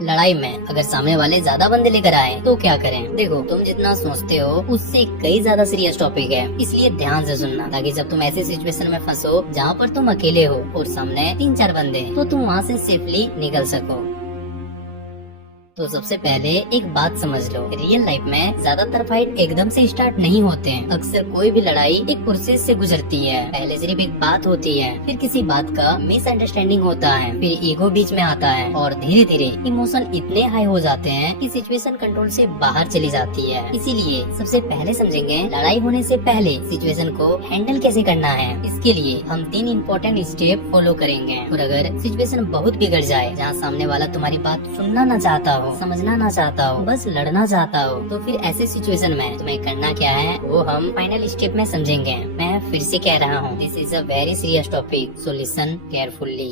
लड़ाई में अगर सामने वाले ज्यादा बंदे लेकर आए तो क्या करें? देखो, तुम जितना सोचते हो उससे कई ज्यादा सीरियस टॉपिक है, इसलिए ध्यान से सुनना, ताकि जब तुम ऐसे सिचुएशन में फंसो जहाँ पर तुम अकेले हो और सामने 3-4 बंदे हैं, तो तुम वहाँ से सेफली निकल सको। तो सबसे पहले एक बात समझ लो, रियल लाइफ में ज्यादातर फाइट एकदम से स्टार्ट नहीं होते हैं। अक्सर कोई भी लड़ाई एक प्रोसेस से गुजरती है। पहले सिर्फ एक बात होती है, फिर किसी बात का मिसअंडरस्टैंडिंग होता है, फिर ईगो बीच में आता है और धीरे धीरे इमोशन इतने हाई हो जाते हैं कि सिचुएशन कंट्रोल से बाहर चली जाती है। इसीलिए सबसे पहले समझेंगे लड़ाई होने से पहले सिचुएशन को हैंडल कैसे करना है। इसके लिए हम 3 इम्पोर्टेंट स्टेप फॉलो करेंगे। और अगर सिचुएशन बहुत बिगड़ जाए, जहाँ सामने वाला तुम्हारी बात सुनना न चाहता हो, समझना ना चाहता हो, बस लड़ना चाहता हो, तो फिर ऐसे सिचुएशन में तुम्हें करना क्या है वो हम फाइनल स्टेप में समझेंगे। मैं फिर से कह रहा हूँ, this is a very serious topic, so listen carefully.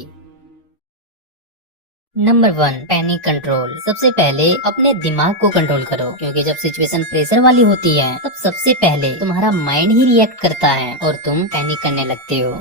Number 1, panic control. सबसे पहले अपने दिमाग को कंट्रोल करो, क्योंकि जब सिचुएशन प्रेशर वाली होती है तब सबसे पहले तुम्हारा माइंड ही रिएक्ट करता है और तुम पैनिक करने लगते हो।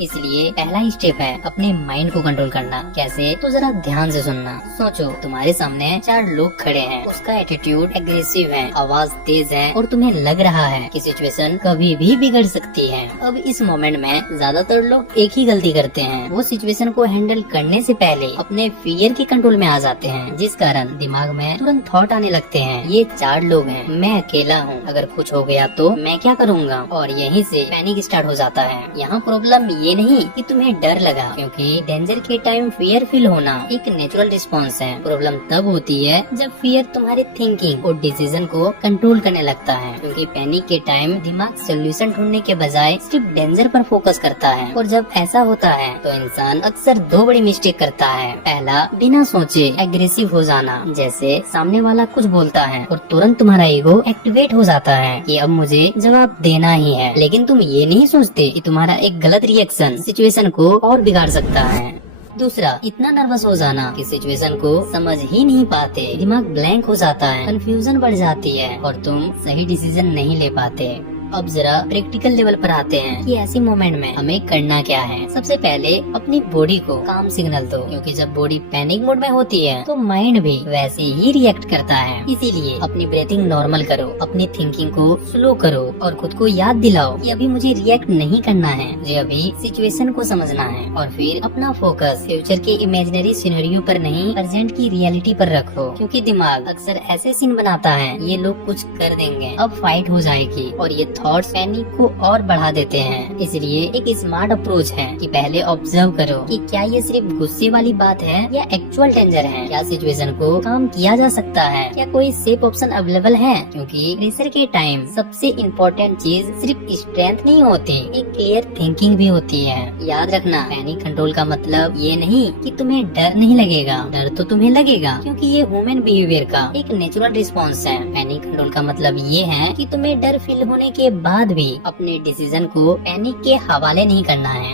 इसलिए पहला स्टेप है अपने माइंड को कंट्रोल करना। कैसे? तो जरा ध्यान से सुनना। सोचो, तुम्हारे सामने 4 लोग खड़े हैं, उसका एटीट्यूड एग्रेसिव है, आवाज तेज है और तुम्हें लग रहा है कि सिचुएशन कभी भी बिगड़ सकती है। अब इस मोमेंट में ज्यादातर लोग एक ही गलती करते हैं, वो सिचुएशन को हैंडल करने से पहले अपने फियर के कंट्रोल में आ जाते हैं, जिस कारण दिमाग में तुरंत थॉट आने लगते हैं, ये 4 लोग हैं, मैं अकेला हूँ, अगर कुछ हो गया तो मैं क्या करूँगा, और यहीं से पैनिक स्टार्ट हो जाता है। यहाँ प्रॉब्लम ये नहीं कि तुम्हें डर लगा, क्योंकि डेंजर के टाइम फियर फील होना एक नेचुरल रिस्पॉन्स है। प्रॉब्लम तब होती है जब फियर तुम्हारी थिंकिंग और डिसीजन को कंट्रोल करने लगता है, क्योंकि पैनिक के टाइम दिमाग सोल्यूशन ढूंढने के बजाय सिर्फ डेंजर पर फोकस करता है। और जब ऐसा होता है तो इंसान अक्सर 2 बड़ी मिस्टेक करता है। पहला, बिना सोचे एग्रेसिव हो जाना, जैसे सामने वाला कुछ बोलता है और तुरंत तुम्हारा ईगो एक्टिवेट हो जाता है कि अब मुझे जवाब देना ही है, लेकिन तुम ये नहीं सोचते कि तुम्हारा एक गलत रिएक्शन सिचुएशन को और बिगाड़ सकता है। दूसरा, इतना नर्वस हो जाना कि सिचुएशन को समझ ही नहीं पाते, दिमाग ब्लैंक हो जाता है, कंफ्यूजन बढ़ जाती है और तुम सही डिसीजन नहीं ले पाते। अब जरा प्रैक्टिकल लेवल पर आते हैं कि ऐसी मोमेंट में हमें करना क्या है। सबसे पहले अपनी बॉडी को काम सिग्नल दो, क्योंकि जब बॉडी पैनिक मोड में होती है तो माइंड भी वैसे ही रिएक्ट करता है। इसीलिए अपनी ब्रीथिंग नॉर्मल करो, अपनी थिंकिंग को स्लो करो और खुद को याद दिलाओ कि अभी मुझे रिएक्ट नहीं करना है, मुझे अभी सिचुएशन को समझना है। और फिर अपना फोकस फ्यूचर के इमेजिनरी सिनेरियो पर नहीं, प्रेजेंट की रियलिटी पर रखो, क्योंकि दिमाग अक्सर ऐसे सीन बनाता है, ये लोग कुछ कर देंगे, अब फाइट हो जाएगी, और ये थॉट्स पैनिक को और बढ़ा देते हैं। इसलिए एक स्मार्ट अप्रोच है कि पहले ऑब्जर्व करो कि क्या ये सिर्फ गुस्से वाली बात है या एक्चुअल डेंजर है, क्या सिचुएशन को काम किया जा सकता है, क्या कोई सेफ ऑप्शन अवेलेबल है। क्योंकि प्रेशर के टाइम सबसे इम्पोर्टेंट चीज सिर्फ स्ट्रेंथ नहीं होती, एक क्लियर थिंकिंग भी होती है। याद रखना, पैनिक कंट्रोल का मतलब ये नहीं कि तुम्हें डर नहीं लगेगा, डर तो तुम्हें लगेगा, क्योंकि ये ह्यूमन बिहेवियर का एक नेचुरल रिस्पॉन्स है। पैनिक कंट्रोल का मतलब ये है कि तुम्हें डर फील होने के बाद भी अपने डिसीजन को पैनिक के हवाले नहीं करना है।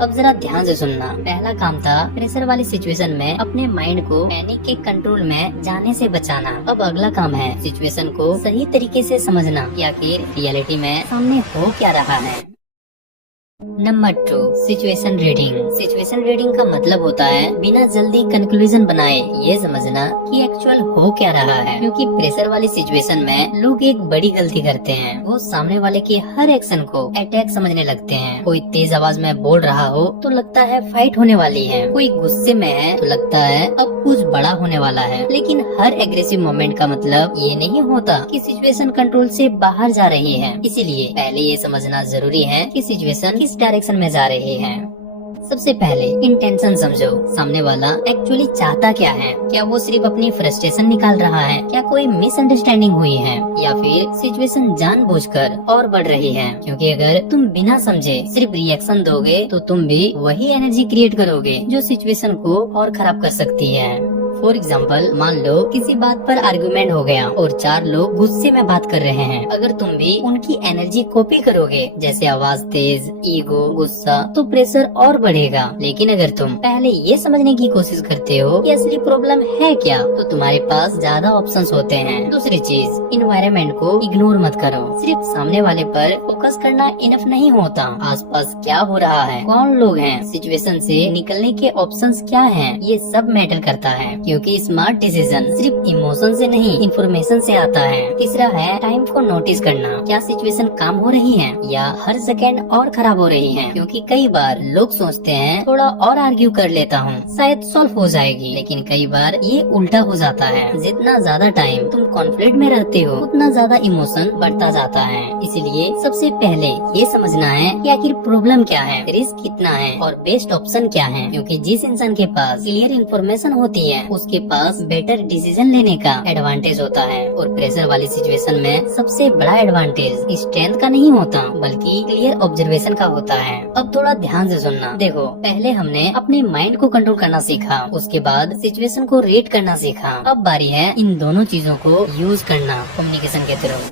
अब जरा ध्यान से सुनना। पहला काम था प्रेशर वाली सिचुएशन में अपने माइंड को पैनिक के कंट्रोल में जाने से बचाना। अब अगला काम है सिचुएशन को सही तरीके से समझना कि आखिर रियलिटी में सामने हो क्या रहा है। Number 2, situation reading. Situation reading का मतलब होता है बिना जल्दी कंक्लूजन बनाए ये समझना कि एक्चुअल हो क्या रहा है। क्योंकि प्रेशर वाली सिचुएशन में लोग एक बड़ी गलती करते हैं, वो सामने वाले के हर एक्शन को अटैक समझने लगते हैं। कोई तेज आवाज में बोल रहा हो तो लगता है फाइट होने वाली है, कोई गुस्से में है तो लगता है अब कुछ बड़ा होने वाला है। लेकिन हर एग्रेसिव मोमेंट का मतलब ये नहीं होता कि सिचुएशन कंट्रोल से बाहर जा रही है। इसीलिए पहले ये समझना जरूरी है कि सिचुएशन किस डायरेक्शन में जा रही है। सबसे पहले इंटेंशन समझो, सामने वाला एक्चुअली चाहता क्या है। क्या वो सिर्फ अपनी फ्रस्ट्रेशन निकाल रहा है, क्या कोई मिसअंडरस्टैंडिंग हुई है, या फिर सिचुएशन जानबूझकर और बढ़ रही है। क्योंकि अगर तुम बिना समझे सिर्फ रिएक्शन दोगे तो तुम भी वही एनर्जी क्रिएट करोगे जो सिचुएशन को और खराब कर सकती है। फॉर एग्जाम्पल, मान लो किसी बात पर आर्गुमेंट हो गया और 4 लोग गुस्से में बात कर रहे हैं। अगर तुम भी उनकी एनर्जी कॉपी करोगे, जैसे आवाज तेज, ईगो, गुस्सा, तो प्रेशर और बढ़ेगा। लेकिन अगर तुम पहले ये समझने की कोशिश करते हो कि असली प्रॉब्लम है क्या, तो तुम्हारे पास ज्यादा ऑप्शंस होते हैं। दूसरी चीज, इन्वायरमेंट को इग्नोर मत करो। सिर्फ सामने वाले पर फोकस करना इनफ नहीं होता। आसपास क्या हो रहा है, कौन लोग हैं, सिचुएशन से निकलने के ऑप्शंस क्या हैं, ये सब मैटर करता है। क्योंकि स्मार्ट डिसीजन सिर्फ इमोशन से नहीं इंफॉर्मेशन से आता है। तीसरा है टाइम को नोटिस करना, क्या सिचुएशन काम हो रही है या हर सेकेंड और खराब हो रही है। क्योंकि कई बार लोग सोचते हैं थोड़ा और आर्ग्यू कर लेता हूँ शायद सॉल्व हो जाएगी, लेकिन कई बार ये उल्टा हो जाता है। जितना ज्यादा टाइम तुम कॉन्फ्लिक्ट में रहते हो उतना ज्यादा इमोशन बढ़ता जाता है। इसलिए सबसे पहले ये समझना है कि आखिर प्रॉब्लम क्या है, रिस्क कितना है और बेस्ट ऑप्शन क्या है। क्योंकि जिस इंसान के पास क्लियर इन्फॉर्मेशन होती है उसके पास बेटर डिसीजन लेने का एडवांटेज होता है। और प्रेशर वाली सिचुएशन में सबसे बड़ा एडवांटेज स्ट्रेंथ का नहीं होता बल्कि क्लियर ऑब्जर्वेशन का होता है। अब थोड़ा ध्यान से सुनना। देखो, पहले हमने अपने माइंड को कंट्रोल करना सीखा, उसके बाद सिचुएशन को रीड करना सीखा। अब बारी है इन दोनों चीजों को यूज करना कम्युनिकेशन के थ्रू।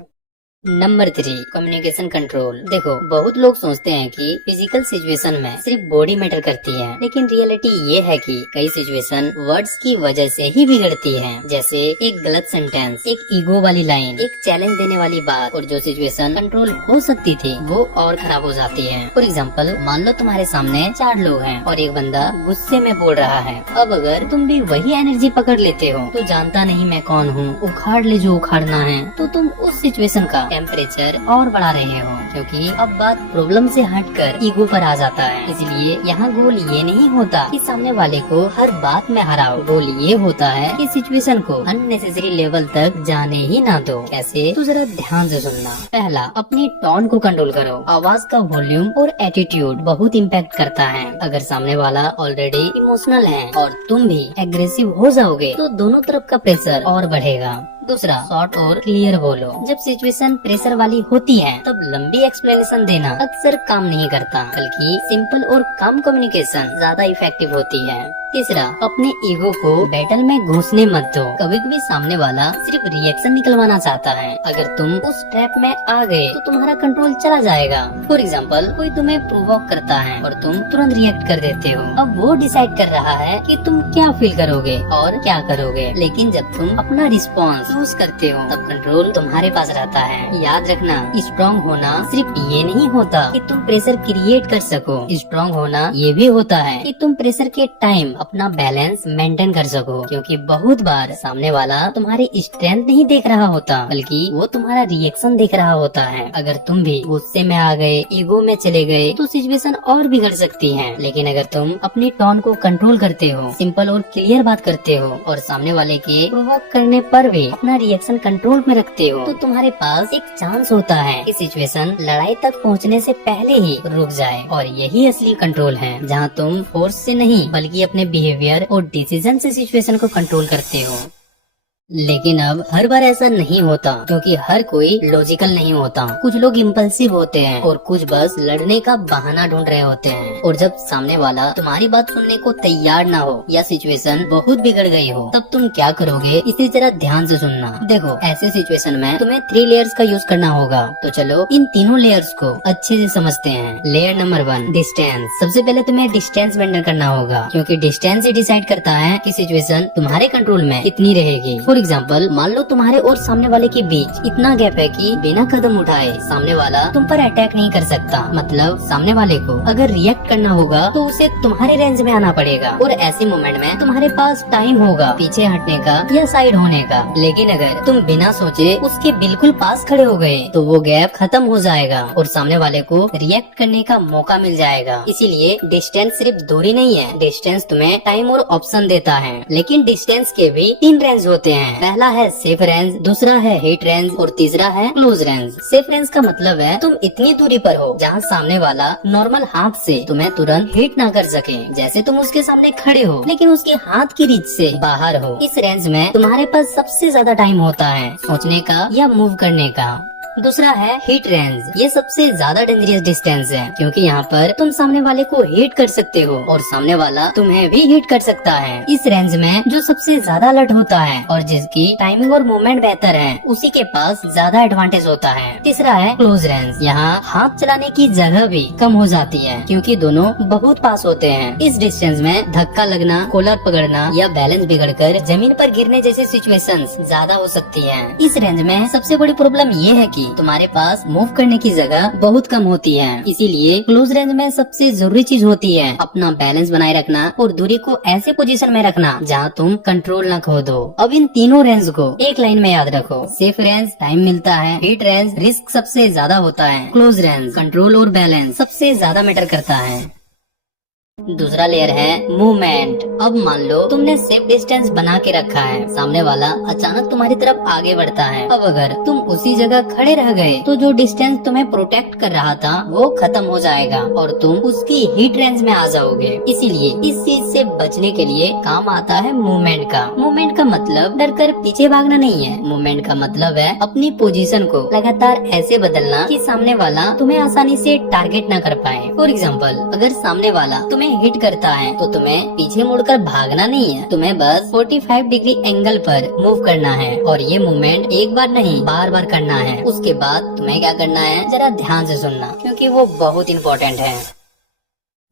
Number 3, communication control. देखो, बहुत लोग सोचते हैं कि फिजिकल सिचुएशन में सिर्फ बॉडी मैटर करती है, लेकिन रियलिटी ये है कि कई सिचुएशन वर्ड्स की वजह से ही बिगड़ती है। जैसे एक गलत सेंटेंस, एक ईगो वाली लाइन, एक चैलेंज देने वाली बात, और जो सिचुएशन कंट्रोल हो सकती थी वो और खराब हो जाती है। फॉर एग्जाम्पल, मान लो तुम्हारे सामने 4 लोग हैं और एक बंदा गुस्से में बोल रहा है। अब अगर तुम भी वही एनर्जी पकड़ लेते हो तो जानता नहीं मैं कौन हूँ, उखाड़ ले जो उखाड़ना है, तो तुम उस सिचुएशन का टेम्परेचर और बढ़ा रहे हो। क्योंकि अब बात प्रॉब्लम से हटकर ईगो पर आ जाता है। इसलिए यहाँ गोल ये नहीं होता कि सामने वाले को हर बात में हराओ, गोल ये होता है कि सिचुएशन को अननेसेसरी लेवल तक जाने ही ना दो। कैसे, तो जरा ध्यान से सुनना। पहला, अपनी टोन को कंट्रोल करो। आवाज का वॉल्यूम और एटीट्यूड बहुत इम्पैक्ट करता है। अगर सामने वाला ऑलरेडी इमोशनल है और तुम भी एग्रेसिव हो जाओगे तो दोनों तरफ का प्रेशर और बढ़ेगा। दूसरा, शॉर्ट और क्लियर बोलो। जब सिचुएशन प्रेशर वाली होती है तब लंबी एक्सप्लेनेशन देना अक्सर काम नहीं करता, बल्कि सिंपल और काम कम्युनिकेशन ज्यादा इफेक्टिव होती है। तीसरा, अपने ईगो को बैटल में घुसने मत दो। कभी कभी सामने वाला सिर्फ रिएक्शन निकलवाना चाहता है। अगर तुम उस ट्रैप में आ गए तो तुम्हारा कंट्रोल चला जाएगा। फॉर एग्जाम्पल, कोई तुम्हें प्रोवोक करता है और तुम तुरंत रिएक्ट कर देते हो। अब वो डिसाइड कर रहा है कि तुम क्या फील करोगे और क्या करोगे, लेकिन जब तुम अपना रिस्पॉन्स चूज करते हो तब कंट्रोल तुम्हारे पास रहता है। याद रखना, स्ट्रॉन्ग होना सिर्फ ये नहीं होता कि तुम प्रेशर क्रिएट कर सको, स्ट्रॉन्ग होना ये भी होता है कि तुम प्रेशर के टाइम अपना बैलेंस मेंटेन कर सको। क्योंकि बहुत बार सामने वाला तुम्हारी स्ट्रेंथ नहीं देख रहा होता बल्कि वो तुम्हारा रिएक्शन देख रहा होता है। अगर तुम भी गुस्से में आ गए, ईगो में चले गए तो सिचुएशन और बिगड़ सकती है। लेकिन अगर तुम अपनी टोन को कंट्रोल करते हो, सिंपल और क्लियर बात करते हो और सामने वाले के प्रोवोक करने पर भी अपना रिएक्शन कंट्रोल में रखते हो तो तुम्हारे पास एक चांस होता है कि सिचुएशन लड़ाई तक पहुंचने से पहले ही रुक जाए। और यही असली कंट्रोल है, जहां तुम फोर्स से नहीं बल्कि अपने बिहेवियर और डिसीजन से सिचुएशन को कंट्रोल करते हो। लेकिन अब हर बार ऐसा नहीं होता, क्योंकि हर कोई लॉजिकल नहीं होता। कुछ लोग इम्पल्सिव होते हैं और कुछ बस लड़ने का बहाना ढूंढ रहे होते हैं। और जब सामने वाला तुम्हारी बात सुनने को तैयार ना हो या सिचुएशन बहुत बिगड़ गई हो तब तुम क्या करोगे, इसे जरा ध्यान से सुनना। देखो, ऐसे सिचुएशन में तुम्हें 3 लेयर्स का यूज करना होगा। तो चलो इन तीनों लेयर्स को अच्छे से समझते हैं। Layer number 1, distance. सबसे पहले तुम्हें डिस्टेंस मेंटेन करना होगा, क्योंकि डिस्टेंस ही डिसाइड करता है कि सिचुएशन तुम्हारे कंट्रोल में कितनी रहेगी। फॉर एग्जाम्पल, मान लो तुम्हारे और सामने वाले के बीच इतना गैप है कि बिना कदम उठाए सामने वाला तुम पर अटैक नहीं कर सकता। मतलब सामने वाले को अगर रिएक्ट करना होगा तो उसे तुम्हारे रेंज में आना पड़ेगा। और ऐसे मोमेंट में तुम्हारे पास टाइम होगा पीछे हटने का या साइड होने का। लेकिन अगर तुम बिना सोचे उसके बिल्कुल पास खड़े हो गए तो वो गैप खत्म हो जाएगा और सामने वाले को रिएक्ट करने का मौका मिल जाएगा। इसीलिए डिस्टेंस सिर्फ दूरी नहीं है, डिस्टेंस तुम्हें टाइम और ऑप्शन देता है। लेकिन डिस्टेंस के भी 3 रेंज होते हैं। पहला है सेफ रेंज, दूसरा है हिट रेंज और तीसरा है क्लोज रेंज। सेफ रेंज का मतलब है तुम इतनी दूरी पर हो जहाँ सामने वाला नॉर्मल हाथ से तुम्हें तुरंत हिट ना कर सके, जैसे तुम उसके सामने खड़े हो लेकिन उसके हाथ की रीच से बाहर हो। इस रेंज में तुम्हारे पास सबसे ज्यादा टाइम होता है सोचने का या मूव करने का। दूसरा है हिट रेंज। ये सबसे ज्यादा डेंजरस डिस्टेंस है, क्योंकि यहाँ पर तुम सामने वाले को हिट कर सकते हो और सामने वाला तुम्हें भी हिट कर सकता है। इस रेंज में जो सबसे ज्यादा अलर्ट होता है और जिसकी टाइमिंग और मूवमेंट बेहतर है उसी के पास ज्यादा एडवांटेज होता है। तीसरा है क्लोज रेंज। यहाँ हाथ चलाने की जगह भी कम हो जाती है, क्योंकि दोनों बहुत पास होते हैं। इस डिस्टेंस में धक्का लगना, कॉलर पकड़ना या बैलेंस बिगड़कर जमीन पर गिरने जैसी सिचुएशंस ज्यादा हो सकती हैं। इस रेंज में सबसे बड़ी प्रॉब्लम ये है कि क्योंकि तुम्हारे पास मूव करने की जगह बहुत कम होती है। इसीलिए क्लोज रेंज में सबसे जरूरी चीज होती है अपना बैलेंस बनाए रखना और दूरी को ऐसे पोजीशन में रखना जहां तुम कंट्रोल न खो दो। अब इन तीनों रेंज को एक लाइन में याद रखो। सेफ रेंज टाइम मिलता है, हिट रेंज रिस्क सबसे ज्यादा होता है, क्लोज रेंज कंट्रोल और बैलेंस सबसे ज्यादा मैटर करता है। दूसरा लेयर है मूवमेंट। अब मान लो तुमने सेफ डिस्टेंस बना के रखा है, सामने वाला अचानक तुम्हारी तरफ आगे बढ़ता है। अब अगर तुम उसी जगह खड़े रह गए तो जो डिस्टेंस तुम्हें प्रोटेक्ट कर रहा था वो खत्म हो जाएगा और तुम उसकी हिट रेंज में आ जाओगे। इसीलिए इस चीज से बचने के लिए काम आता है मूवमेंट का। मूवमेंट का मतलब डर कर पीछे भागना नहीं है। मूवमेंट का मतलब है अपनी पोजीशन को लगातार ऐसे बदलना कि सामने वाला तुम्हें आसानी से टारगेट न कर पाए। फॉर एग्जाम्पल, अगर सामने वाला तुम्हें हिट करता है तो तुम्हें पीछे मुड़कर भागना नहीं है, तुम्हें बस 45 डिग्री एंगल पर मूव करना है। और ये मूवमेंट एक बार नहीं बार बार करना है। उसके बाद तुम्हें क्या करना है जरा ध्यान से सुनना, क्योंकि वो बहुत इम्पोर्टेंट है।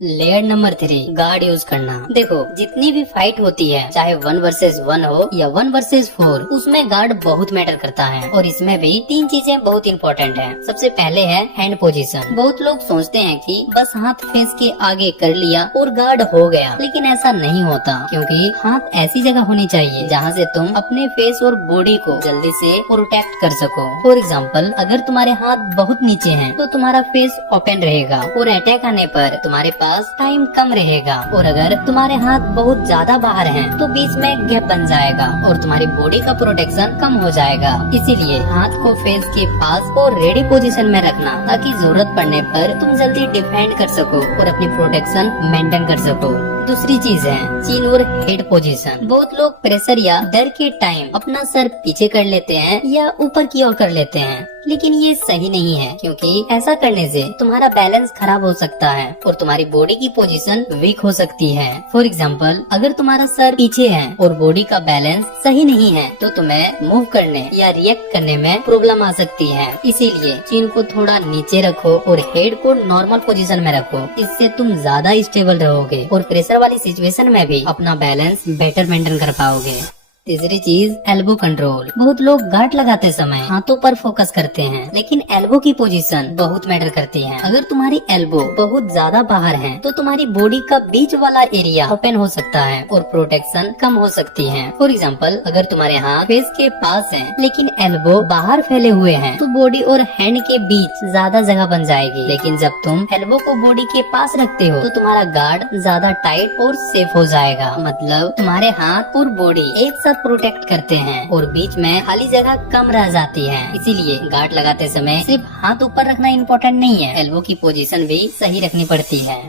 लेयर नंबर 3, गार्ड यूज करना। देखो, जितनी भी फाइट होती है, चाहे 1 वर्सेस 1 हो या 1 वर्सेस 4, उसमें गार्ड बहुत मैटर करता है। और इसमें भी 3 चीजें बहुत इंपॉर्टेंट है। सबसे पहले है हैंड पोजीशन। बहुत लोग सोचते हैं कि बस हाथ फेस के आगे कर लिया और गार्ड हो गया, लेकिन ऐसा नहीं होता, क्योंकि हाथ ऐसी जगह होनी चाहिए जहाँ से तुम अपने फेस और बॉडी को जल्दी से प्रोटेक्ट कर सको। फॉर एग्जाम्पल, अगर तुम्हारे हाथ बहुत नीचे हैं तो तुम्हारा फेस ओपन रहेगा और अटैक आने पर तुम्हारे पास टाइम कम रहेगा। और अगर तुम्हारे हाथ बहुत ज्यादा बाहर हैं, तो बीच में गैप बन जाएगा और तुम्हारी बॉडी का प्रोटेक्शन कम हो जाएगा। इसीलिए हाथ को फेस के पास और रेडी पोजीशन में रखना, ताकि जरूरत पड़ने पर तुम जल्दी डिफेंड कर सको और अपनी प्रोटेक्शन मेंटेन कर सको। दूसरी चीज है चिन और हेड पोजीशन। बहुत लोग प्रेशर या डर के टाइम अपना सर पीछे कर लेते हैं या ऊपर की ओर कर लेते हैं, लेकिन ये सही नहीं है, क्योंकि ऐसा करने से तुम्हारा बैलेंस खराब हो सकता है और तुम्हारी बॉडी की पोजीशन वीक हो सकती है। फॉर एग्जाम्पल, अगर तुम्हारा सर पीछे है और बॉडी का बैलेंस सही नहीं है तो तुम्हें मूव करने या रिएक्ट करने में प्रॉब्लम आ सकती है। इसीलिए चिन को थोड़ा नीचे रखो और हेड को नॉर्मल पोजीशन में रखो। इससे तुम ज्यादा स्टेबल रहोगे और प्रेशर वाली सिचुएशन में भी अपना बैलेंस बेटर मेंटेन कर पाओगे। तीसरी चीज एल्बो कंट्रोल। बहुत लोग गार्ड लगाते समय हाथों पर फोकस करते हैं, लेकिन एल्बो की पोजीशन बहुत मैटर करती है। अगर तुम्हारी एल्बो बहुत ज्यादा बाहर है तो तुम्हारी बॉडी का बीच वाला एरिया ओपन हो सकता है और प्रोटेक्शन कम हो सकती है। फॉर एग्जाम्पल, अगर तुम्हारे हाथ फेस के पास है लेकिन एल्बो बाहर फैले हुए हैं, तो बॉडी और हैंड के बीच ज्यादा जगह बन जाएगी। लेकिन जब तुम एल्बो को बॉडी के पास रखते हो तो तुम्हारा गार्ड ज्यादा टाइट और सेफ हो जाएगा। मतलब तुम्हारे हाथ और बॉडी एक साथ प्रोटेक्ट करते हैं और बीच में खाली जगह कम रह जाती है। इसीलिए गार्ड लगाते समय सिर्फ हाथ ऊपर रखना इम्पोर्टेंट नहीं है, एल्बो की पोजीशन भी सही रखनी पड़ती है।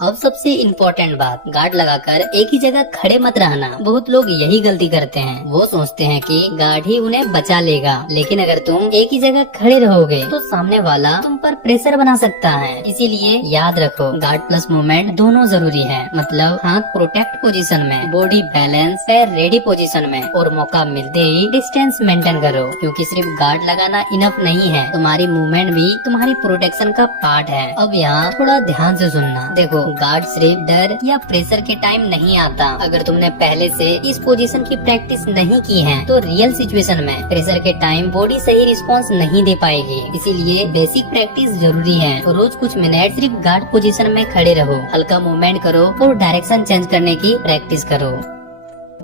अब सबसे इम्पोर्टेंट बात, गार्ड लगाकर एक ही जगह खड़े मत रहना। बहुत लोग यही गलती करते हैं। वो सोचते हैं कि गार्ड ही उन्हें बचा लेगा, लेकिन अगर तुम एक ही जगह खड़े रहोगे तो सामने वाला तुम पर प्रेशर बना सकता है। इसीलिए याद रखो, गार्ड प्लस मूवमेंट दोनों जरूरी है। मतलब हाथ प्रोटेक्ट पोजीशन में, बॉडी बैलेंस, पैर रेडी पोजीशन में और मौका मिलते ही डिस्टेंस मेंटेन करो, क्योंकि सिर्फ गार्ड लगाना इनफ नहीं है, तुम्हारी मूवमेंट भी तुम्हारी प्रोटेक्शन का पार्ट है। अब यहाँ थोड़ा ध्यान से सुनना। देखो, गार्ड सिर्फ डर या प्रेशर के टाइम नहीं आता। अगर तुमने पहले से इस पोजीशन की प्रैक्टिस नहीं की है तो रियल सिचुएशन में प्रेशर के टाइम बॉडी सही रिस्पांस नहीं दे पाएगी। इसीलिए बेसिक प्रैक्टिस जरूरी है। रोज कुछ मिनट सिर्फ गार्ड पोजीशन में खड़े रहो, हल्का मूवमेंट करो और डायरेक्शन चेंज करने की प्रैक्टिस करो।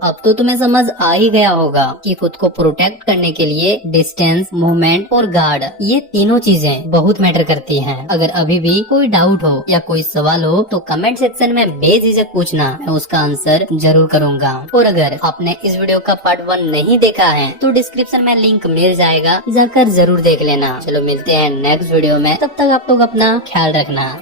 अब तो तुम्हें समझ आ ही गया होगा कि खुद को प्रोटेक्ट करने के लिए डिस्टेंस, मूवमेंट और गार्ड, ये तीनों चीजें बहुत मैटर करती हैं। अगर अभी भी कोई डाउट हो या कोई सवाल हो तो कमेंट सेक्शन में बेझिझक पूछना, मैं उसका आंसर जरूर करूंगा। और अगर आपने इस वीडियो का पार्ट 1 नहीं देखा है तो डिस्क्रिप्शन में लिंक मिल जाएगा, जाकर जरूर देख लेना। चलो मिलते हैं नेक्स्ट वीडियो में, तब तक आप लोग अपना ख्याल रखना।